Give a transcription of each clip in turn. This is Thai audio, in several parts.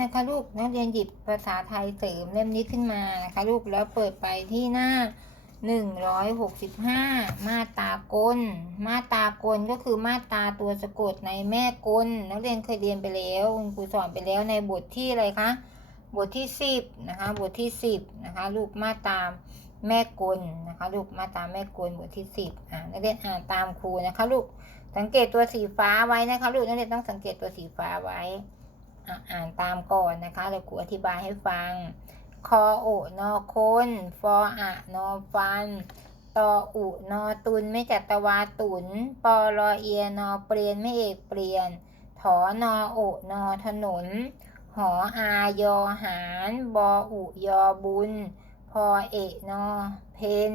นะคะลูกนักเรียนหยิบภาษาไทยเสริมเล่มนี้ขึ้นมานะคะลูกแล้วเปิดไปที่หน้า 165 มาตากล มาตากลก็คือมาตาตัวสะกดในแม่กลนักเรียนเคยเรียนไปแล้วคุณครูสอนไปแล้วในบทที่อะไรคะบทที่ 10นะคะบทที่ 10นะคะลูกมาตราแม่กลนะคะลูกมาตราแม่กลบทที่ 10อ่านักเรียนอ่านตามครูนะคะลูกสังเกตตัวสีฟ้าไว้นะคะลูกนักเรียนต้องสังเกตตัวสีฟ้าไว้ อ่านตามก่อนนะคะเดี๋ยวครูอธิบายให้ฟัง คอโอนอคนฟออะนอฟันตออุนอตุนไม่จัตวาตุนปอรอเอียนอเปลี่ยนไม่เอกเปลี่ยนถอนอโอนอถนน หออายอหารบออุยอบุญ พอเอกนอเพน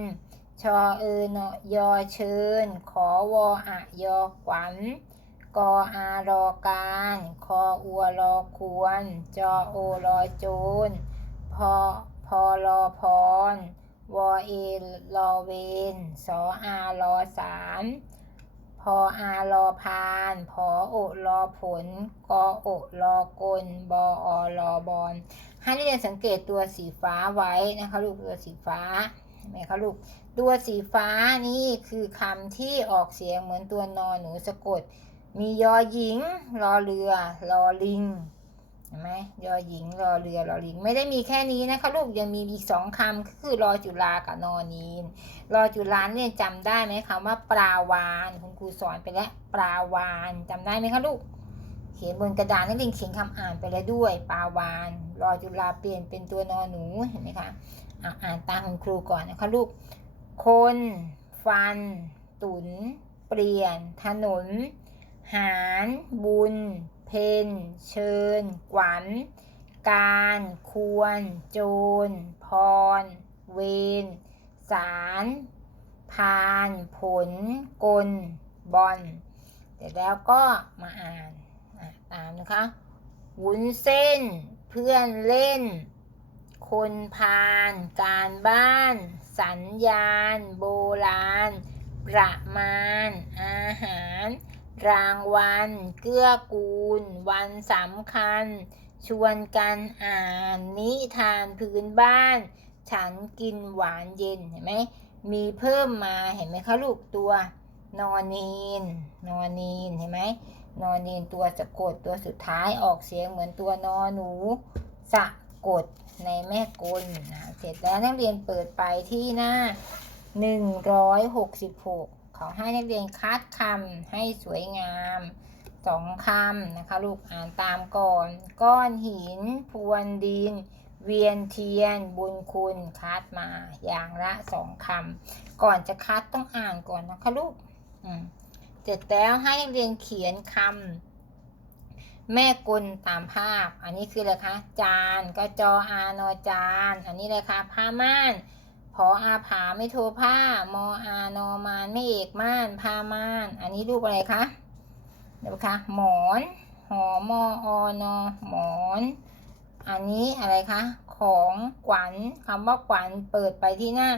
ชอเออนอยอเชิญ ขอวออะยอขวัญ กออารอการ คออัวรอควร จอโอรอโจรพอพอรอพร วอเอรอเวนสออารอสารพออารอพาน พอโอรอผล กอโอรอกล บออรอบอลให้นักเรียนสังเกตตัวสีฟ้าไว้นะคะลูกตัวสีฟ้าไหมคะลูก ตัวสีฟ้านี่คือคำที่ออกเสียงเหมือนตัวนอหนูสะกด มียอหญิงรอเรือรอลิงเห็นไหมยอหญิงรอเรือรอลิง ไม่ได้มีแค่นี้นะคะลูกยังมีอีกสองคำก็คือรอจุฬากับนอนีนรอจุฬาเนี่ยจำได้ไหมคำว่าปลาวานคุณครูสอนไปแล้วปลาวานจำได้ไหมคะลูก เขียนบนกระดานนักเรียนเขียนคำอ่านไปแล้วด้วยปลาวานรอจุฬาเปลี่ยนเป็นตัวนอหนูเห็นไหมคะอะอ่านตามคุณครูก่อนนะคะลูก คน ฟัน ตุน เปลี่ยน ถนน หาร บุญ เพนเชิญ ขวัญ การ ควร โจร พร เวรสาร พาน ผล กล บอลเสร็จแล้วก็มาอ่านตามนะคะวุ้นเส้น เพื่อนเล่น คนพาลการบ้าน สัญญาณ โบราณ ประมาณ อาหาร รางวัล เกื้อกูล วันสำคัญ ชวนกันอ่านนิทานพื้นบ้าน ฉันกินหวานเย็นเห็นไหมมีเพิ่มมาเห็นไหมคะลูกตัวนอนีนนอนีนเห็นไหมนอนีนตัวสะกดตัวสุดท้ายออกเสียงเหมือนตัวนอหนู สะกดในแม่กลนะเสร็จแล้วนักเรียนเปิดไปที่หน้า 166 ขาให้นักเรียนคัดคำให้สวยงามสองคำนะคะ ลูกอ่านตามก่อน ก้อนหินพรวนดิน เวียนเทียน บุญคุณคัดมาอย่างละสองคำก่อนจะคัดต้องอ่านก่อนนะคะลูกเสร็จแล้วให้นักเรียนเขียนคำแม่กลตามภาพ อันนี้คืออะไรคะ จาน ก็จออานอจาน อันนี้เลยคะผ้าม่าน พออาผาไม่โทรผ้ามออานอมานไม่เอกม่านผ้าม่าน อันนี้รูปอะไรคะเดี๋ยวคะหมอนหอมออนอหมอน อันนี้อะไรคะ ของขวัญคำว่าขวัญเปิดไปที่หน้า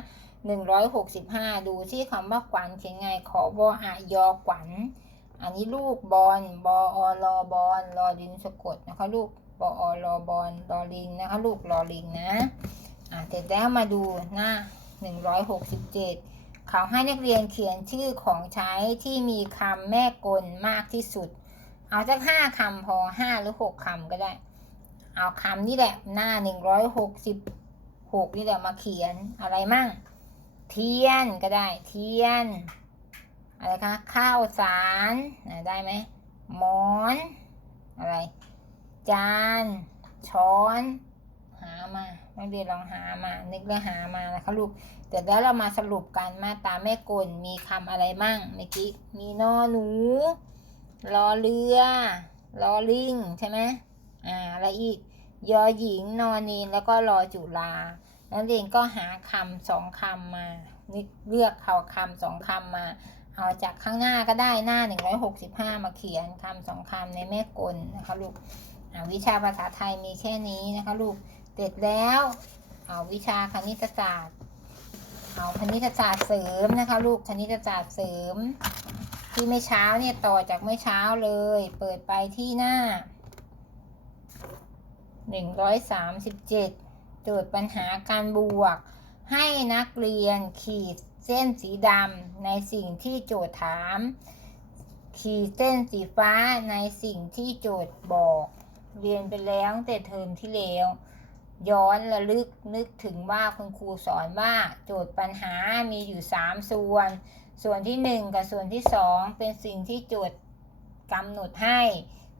165ดูที่คำว่าขวัญเขียนไงขอบออะยอขวัญอันนี้ลูกบอลบออรอบอลรอลิงสะกดนะคะลูกบออรอบอลรอลิงนะคะลูกรอลิงนะ อะเสร็จแล้วมาดูหน้า 167 เขาให้นักเรียนเขียนชื่อของใช้ที่มีคำแม่กลมากที่สุด เอาสักห้าคำพอห้าหรือหกคำก็ได้ เอาคำนี่แหละหน้า 166 นี่แหละมาเขียนอะไรมั่ง เทียนก็ได้ เทียน อะไรคะ ข้าวสารได้ไหมหมอน อะไร จาน ช้อน มาไม่เรียนลองหามานึกแล้วหามานะคะลูกเดี๋ยวแล้วเรามาสรุปกันมาตราแม่กลมีคำอะไรมั่งเมื่อกี้มีนอหนูรอเรือรอลิงใช่ไหมอ่าอะไรอีกยอหญิงนอนีนแล้วก็รอจุฬานักเรียนก็หาคำสองคำมานึกเลือกเขาคำสองคำมา เอาจากข้างหน้าก็ได้หน้า 165 มาเขียนคำสองคำในแม่กลนะคะลูกอ่าวิชาภาษาไทยมีแค่นี้นะคะลูก เสร็จแล้ว เอาวิชาคณิตศาสตร์ เอาคณิตศาสตร์เสริมนะคะ ลูกคณิตศาสตร์เสริม ที่ไม่เช้าเนี่ยต่อจากไม่เช้าเลย เปิดไปที่หน้าหนึ่งร้อยสามสิบเจ็ดโจทย์ปัญหาการบวก ให้นักเรียนขีดเส้นสีดำในสิ่งที่โจทย์ถาม ขีดเส้นสีฟ้าในสิ่งที่โจทย์บอก เรียนไปแล้วแต่เทอมที่แล้ว ย้อนระลึกนึกถึงว่าคุณครูสอนว่าโจทย์ปัญหามีอยู่ 3 ส่วน ส่วนที่ 1 กับส่วนที่ 2 เป็นสิ่งที่โจทย์กำหนดให้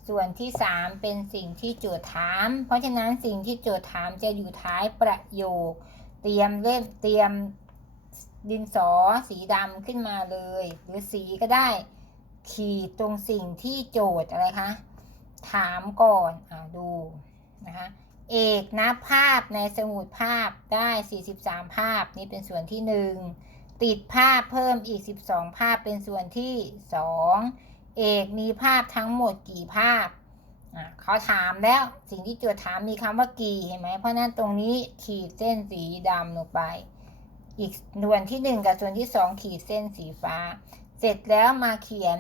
ส่วนที่ 3 เป็นสิ่งที่โจทย์ถาม เพราะฉะนั้นสิ่งที่โจทย์ถามจะอยู่ท้ายประโยค เตรียมเล่มเตรียมดินสอสีดำขึ้นมาเลย หรือสีก็ได้ ขีดตรงสิ่งที่โจทย์อะไรคะถามก่อนอ่าดูนะคะ เอกนับภาพในสมุดภาพได้ 43 ภาพนี่เป็นส่วนที่ 1 ติดภาพเพิ่มอีก 12 ภาพเป็นส่วนที่ 2 เอกมีภาพทั้งหมดกี่ภาพเขาถามแล้วสิ่งที่โจทย์ถามมีคำว่ากี่เห็นไหมเพราะฉะนั้นตรงนี้ขีดเส้นสีดำลงไป อีกส่วนที่ 1 กับส่วนที่ 2 ขีดเส้นสีฟ้า เสร็จแล้วมาเขียน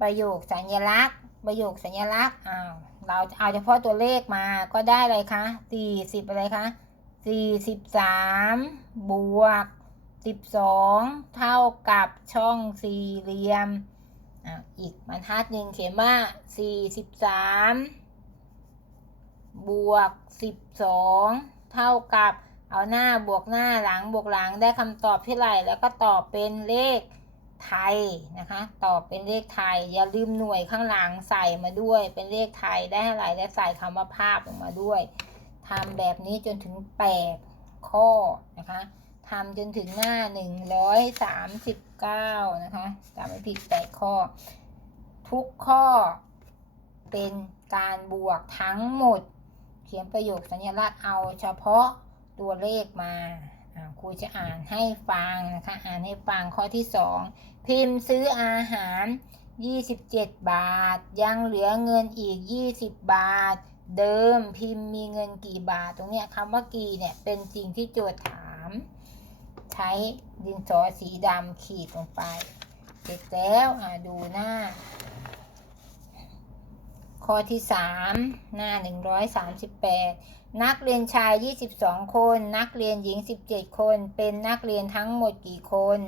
ประโยคสัญลักษณ์ ประโยคสัญลักษณ์อ้าวเราเอาเฉพาะตัวเลขมาก็ได้เลยคะสี่สิบอะไรคะสี่สิบสามบวกสิบสองเท่ากับช่องสี่เหลี่ยมอีกบรรทัดหนึ่งเขียนว่าสี่สิบสามบวกสิบสองเท่ากับเอาหน้าบวกหน้าหลังบวกหลังได้คำตอบที่ไหรแล้วก็ตอบเป็นเลข ไทยนะคะ ตอบเป็นเลขไทย อย่าลืมหน่วยข้างหลังใส่มาด้วย เป็นเลขไทยได้เท่าไหร่และใส่คำว่าภาพลงมาด้วยทำแบบนี้จนถึง 8 ข้อนะคะทำจนถึงหน้า 139 นะคะจำไม่ผิด 8 ข้อ ทุกข้อเป็นการบวกทั้งหมด เขียนประโยคสัญลักษณ์เอาเฉพาะตัวเลขมาอ่า ครูจะอ่านให้ฟังนะคะ อ่านให้ฟังข้อที่ 2 พิมพ์ซื้ออาหาร 27 บาท ยังเหลือเงินอีก 20 บาท เดิมพิมพ์มีเงินกี่บาท ตรงเนี้ยคำว่ากี่เนี่ยเป็นสิ่งที่โจทย์ถาม ใช้ดินสอสีดำขีดลงไป เสร็จแล้วอ่าดูหน้า ข้อที่ 3 หน้า 138 นักเรียนชาย 22 คน นักเรียนหญิง 17 คน เป็นนักเรียนทั้งหมดกี่คน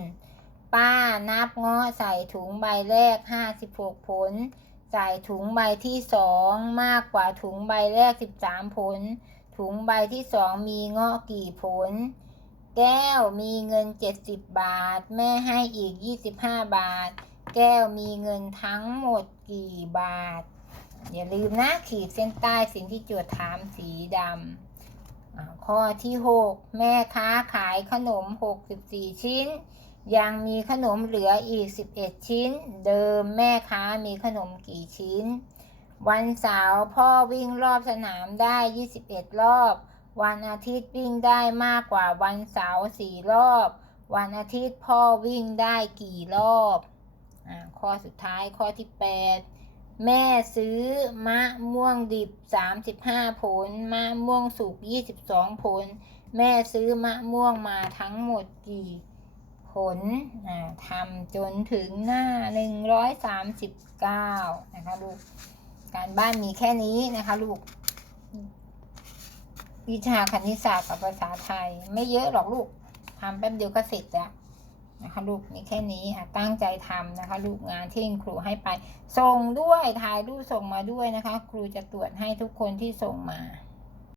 ป้านับเงาะใส่ถุงใบแรก 56 ผล ใส่ถุงใบที่2มากกว่าถุงใบแรก 13 ผล ถุงใบที่2มีเงาะกี่ผล แก้วมีเงิน 70 บาท แม่ให้อีก 25 บาท แก้วมีเงินทั้งหมดกี่บาท อย่าลืมนะขีดเส้นใต้สิ่งที่โจทย์ถามสีดำข้อที่ 6 แม่ค้าขายขนม 64 ชิ้น ยังมีขนมเหลืออีก 11 ชิ้น เดิมแม่ค้ามีขนมกี่ชิ้น วันเสาร์พ่อวิ่งรอบสนามได้ 21 รอบ วันอาทิตย์วิ่งได้มากกว่าวันเสาร์4รอบ วันอาทิตย์พ่อวิ่งได้กี่รอบอข้อสุดท้ายข้อที่ 8 แม่ซื้อมะม่วงดิบ35ผล มะม่วงสุก22ผล แม่ซื้อมะม่วงมาทั้งหมดกี่ผลทำจนถึงหน้า139นะคะลูก การบ้านมีแค่นี้นะคะลูก วิชาคณิตศาสตร์กับภาษาไทย ไม่เยอะหรอกลูกทำแป๊บเดียวก็เสร็จแล้ว นะคะลูกนี่แค่นี้อะตั้งใจทำนะคะ ลูกงานที่ครูให้ไป ส่งด้วยถ่ายรูปส่งมาด้วยนะคะ ครูจะตรวจให้ทุกคนที่ส่งมา